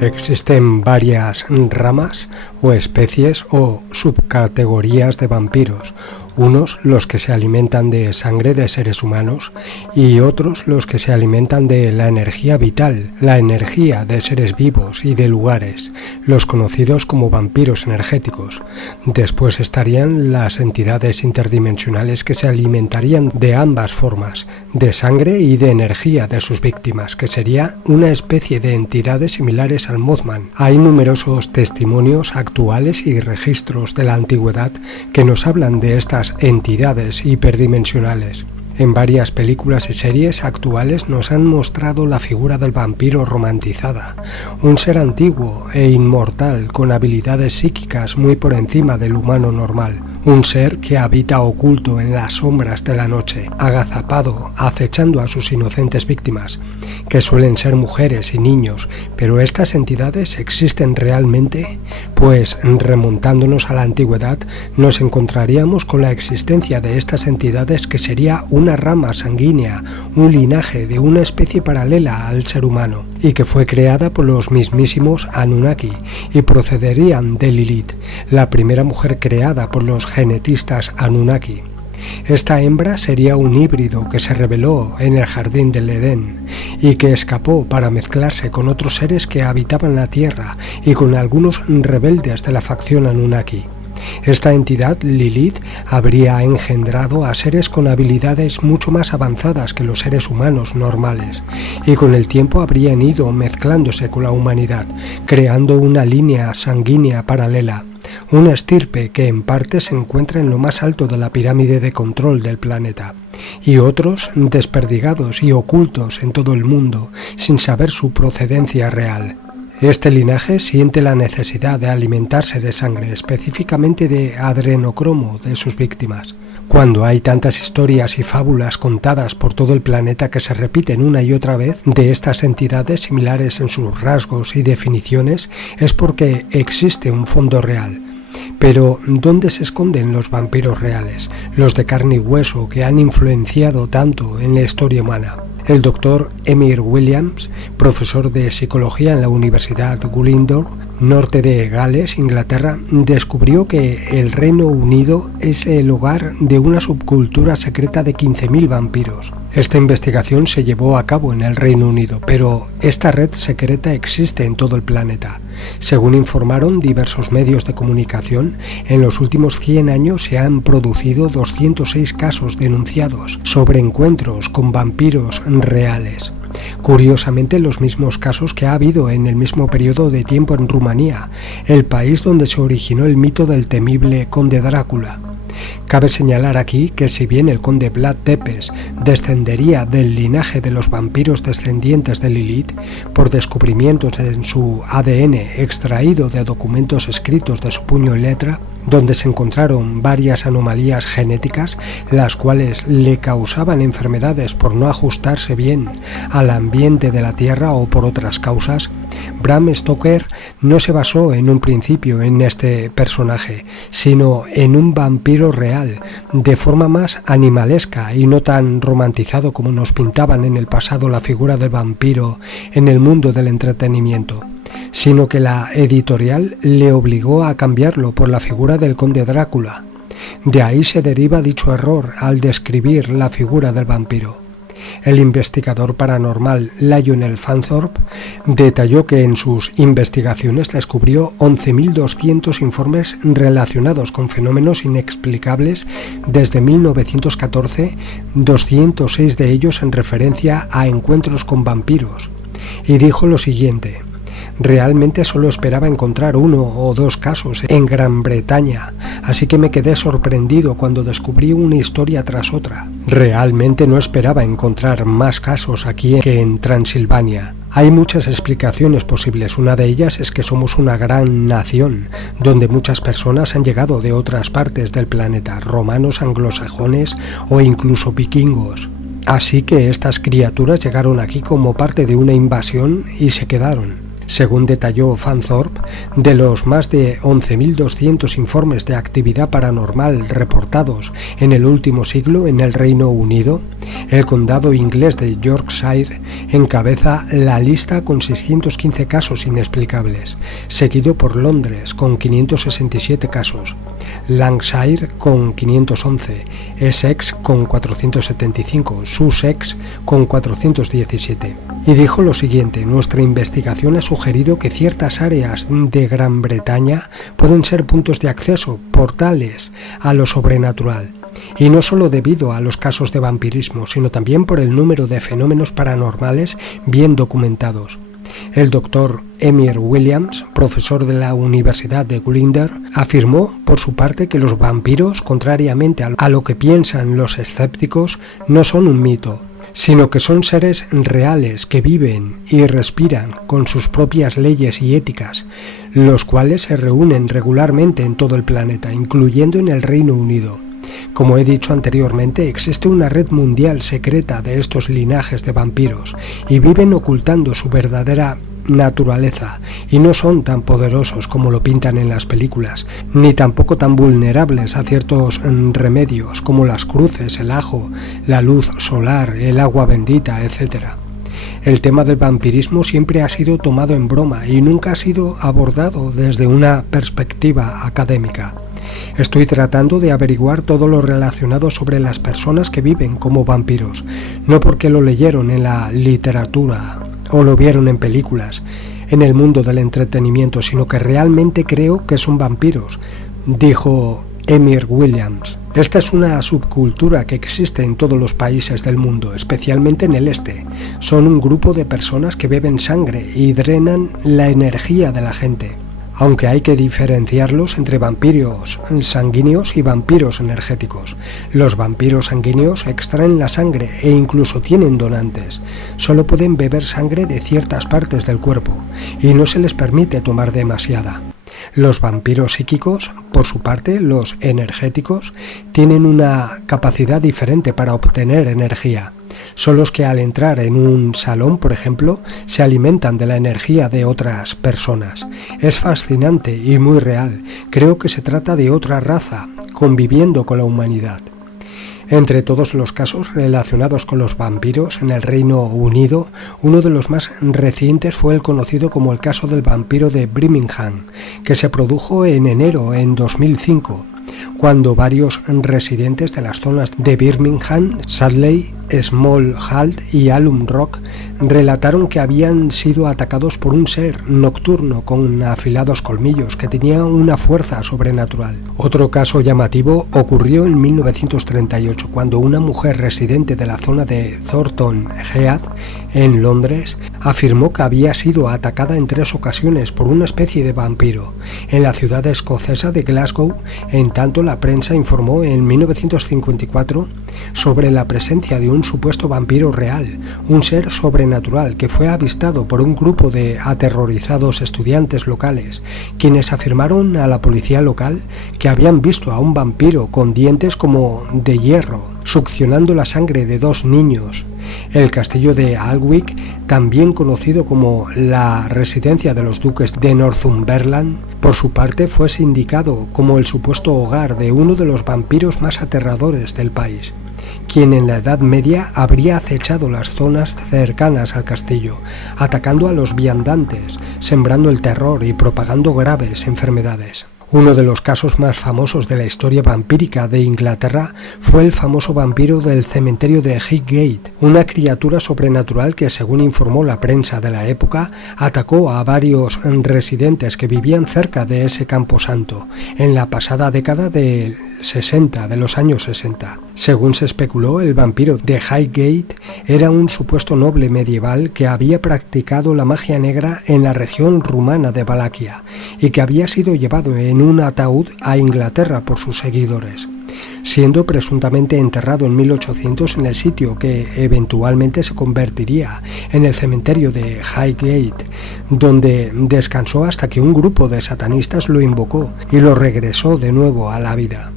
Existen varias ramas o especies o subcategorías de vampiros, unos los que se alimentan de sangre de seres humanos y otros los que se alimentan de la energía vital, la energía de seres vivos y de lugares, los conocidos como vampiros energéticos. Después estarían las entidades interdimensionales que se alimentarían de ambas formas, de sangre y de energía de sus víctimas, que sería una especie de entidades similares al Mothman. Hay numerosos testimonios actuales y registros de la antigüedad que nos hablan de estas entidades hiperdimensionales. En varias películas y series actuales nos han mostrado la figura del vampiro romantizada, un ser antiguo e inmortal con habilidades psíquicas muy por encima del humano normal, un ser que habita oculto en las sombras de la noche, agazapado, acechando a sus inocentes víctimas, que suelen ser mujeres y niños, pero estas entidades existen realmente, pues remontándonos a la antigüedad nos encontraríamos con la existencia de estas entidades que sería una rama sanguínea, un linaje de una especie paralela al ser humano y que fue creada por los mismísimos Anunnaki y procederían de Lilith, la primera mujer creada por los genetistas Anunnaki. Esta hembra sería un híbrido que se rebeló en el jardín del Edén y que escapó para mezclarse con otros seres que habitaban la tierra y con algunos rebeldes de la facción Anunnaki. Esta entidad, Lilith, habría engendrado a seres con habilidades mucho más avanzadas que los seres humanos normales y con el tiempo habrían ido mezclándose con la humanidad, creando una línea sanguínea paralela, una estirpe que en parte se encuentra en lo más alto de la pirámide de control del planeta, y otros desperdigados y ocultos en todo el mundo sin saber su procedencia real. Este linaje siente la necesidad de alimentarse de sangre, específicamente de adrenocromo de sus víctimas. Cuando hay tantas historias y fábulas contadas por todo el planeta que se repiten una y otra vez de estas entidades similares en sus rasgos y definiciones, es porque existe un fondo real. Pero, ¿dónde se esconden los vampiros reales, los de carne y hueso que han influenciado tanto en la historia humana? El doctor Emir Williams, profesor de psicología en la Universidad Glyndŵr, norte de Gales, Inglaterra, descubrió que el Reino Unido es el hogar de una subcultura secreta de 15.000 vampiros. Esta investigación se llevó a cabo en el Reino Unido, pero esta red secreta existe en todo el planeta. Según informaron diversos medios de comunicación, en los últimos 100 años se han producido 206 casos denunciados sobre encuentros con vampiros reales. Curiosamente, los mismos casos que ha habido en el mismo periodo de tiempo en Rumanía, el país donde se originó el mito del temible conde Drácula. Cabe señalar aquí que si bien el conde Vlad Tepes descendería del linaje de los vampiros descendientes de Lilith por descubrimientos en su ADN extraído de documentos escritos de su puño y letra, donde se encontraron varias anomalías genéticas, las cuales le causaban enfermedades por no ajustarse bien al ambiente de la Tierra o por otras causas, Bram Stoker no se basó en un principio en este personaje, sino en un vampiro real, de forma más animalesca y no tan romantizado como nos pintaban en el pasado la figura del vampiro en el mundo del entretenimiento, sino que la editorial le obligó a cambiarlo por la figura del conde Drácula. De ahí se deriva dicho error al describir la figura del vampiro. El investigador paranormal Lionel Fanthorpe detalló que en sus investigaciones descubrió 11.200 informes relacionados con fenómenos inexplicables desde 1914, 206 de ellos en referencia a encuentros con vampiros, y dijo lo siguiente: realmente solo esperaba encontrar 1 o 2 casos en Gran Bretaña, así que me quedé sorprendido cuando descubrí una historia tras otra. Realmente no esperaba encontrar más casos aquí que en Transilvania. Hay muchas explicaciones posibles. Una de ellas es que somos una gran nación, donde muchas personas han llegado de otras partes del planeta, romanos, anglosajones o incluso vikingos. Así que estas criaturas llegaron aquí como parte de una invasión y se quedaron. Según detalló Fanthorpe, de los más de 11.200 informes de actividad paranormal reportados en el último siglo en el Reino Unido, El condado inglés de Yorkshire encabeza la lista con 615 casos inexplicables, seguido por Londres con 567 casos, Lancashire con 511, Essex con 475, Sussex con 417. Y dijo lo siguiente: nuestra investigación ha sugerido que ciertas áreas de Gran Bretaña pueden ser puntos de acceso, portales a lo sobrenatural. Y no solo debido a los casos de vampirismo, sino también por el número de fenómenos paranormales bien documentados. El doctor Emir Williams, profesor de la Universidad de Gloucester, afirmó por su parte que los vampiros, contrariamente a lo que piensan los escépticos, no son un mito, sino que son seres reales que viven y respiran con sus propias leyes y éticas, los cuales se reúnen regularmente en todo el planeta, incluyendo en el Reino Unido. Como he dicho anteriormente, existe una red mundial secreta de estos linajes de vampiros y viven ocultando su verdadera naturaleza y no son tan poderosos como lo pintan en las películas, ni tampoco tan vulnerables a ciertos remedios como las cruces, el ajo, la luz solar, el agua bendita, etc. El tema del vampirismo siempre ha sido tomado en broma y nunca ha sido abordado desde una perspectiva académica. Estoy tratando de averiguar todo lo relacionado sobre las personas que viven como vampiros, no porque lo leyeron en la literatura o lo vieron en películas, en el mundo del entretenimiento, sino que realmente creo que son vampiros, dijo Emir Williams. Esta es una subcultura que existe en todos los países del mundo, especialmente en el este. Son un grupo de personas que beben sangre y drenan la energía de la gente. Aunque hay que diferenciarlos entre vampiros sanguíneos y vampiros energéticos. Los vampiros sanguíneos extraen la sangre e incluso tienen donantes. Solo pueden beber sangre de ciertas partes del cuerpo y no se les permite tomar demasiada. Los vampiros psíquicos, por su parte, los energéticos, tienen una capacidad diferente para obtener energía. Son los que al entrar en un salón, por ejemplo, se alimentan de la energía de otras personas. Es fascinante y muy real. Creo que se trata de otra raza, conviviendo con la humanidad. Entre todos los casos relacionados con los vampiros en el Reino Unido, uno de los más recientes fue el conocido como el caso del vampiro de Birmingham, que se produjo en enero en 2005, cuando varios residentes de las zonas de Birmingham, Sadley, Small Halt y Alum Rock relataron que habían sido atacados por un ser nocturno con afilados colmillos que tenía una fuerza sobrenatural. Otro caso llamativo ocurrió en 1938, cuando una mujer residente de la zona de Thornton Heath, en Londres, afirmó que había sido atacada en 3 ocasiones por una especie de vampiro. En la ciudad escocesa de Glasgow, en tanto, la prensa informó en 1954 sobre la presencia de un supuesto vampiro real, un ser sobrenatural que fue avistado por un grupo de aterrorizados estudiantes locales, quienes afirmaron a la policía local que habían visto a un vampiro con dientes como de hierro, succionando la sangre de 2 niños. El castillo de Alnwick, también conocido como la residencia de los duques de Northumberland, por su parte fue sindicado como el supuesto hogar de uno de los vampiros más aterradores del país, quien en la Edad Media habría acechado las zonas cercanas al castillo, atacando a los viandantes, sembrando el terror y propagando graves enfermedades. Uno de los casos más famosos de la historia vampírica de Inglaterra fue el famoso vampiro del cementerio de Highgate, una criatura sobrenatural que, según informó la prensa de la época, atacó a varios residentes que vivían cerca de ese camposanto en la pasada década de los años 60. Según se especuló, el vampiro de Highgate era un supuesto noble medieval que había practicado la magia negra en la región rumana de Valaquia y que había sido llevado en un ataúd a Inglaterra por sus seguidores, siendo presuntamente enterrado en 1800 en el sitio que eventualmente se convertiría en el cementerio de Highgate, donde descansó hasta que un grupo de satanistas lo invocó y lo regresó de nuevo a la vida.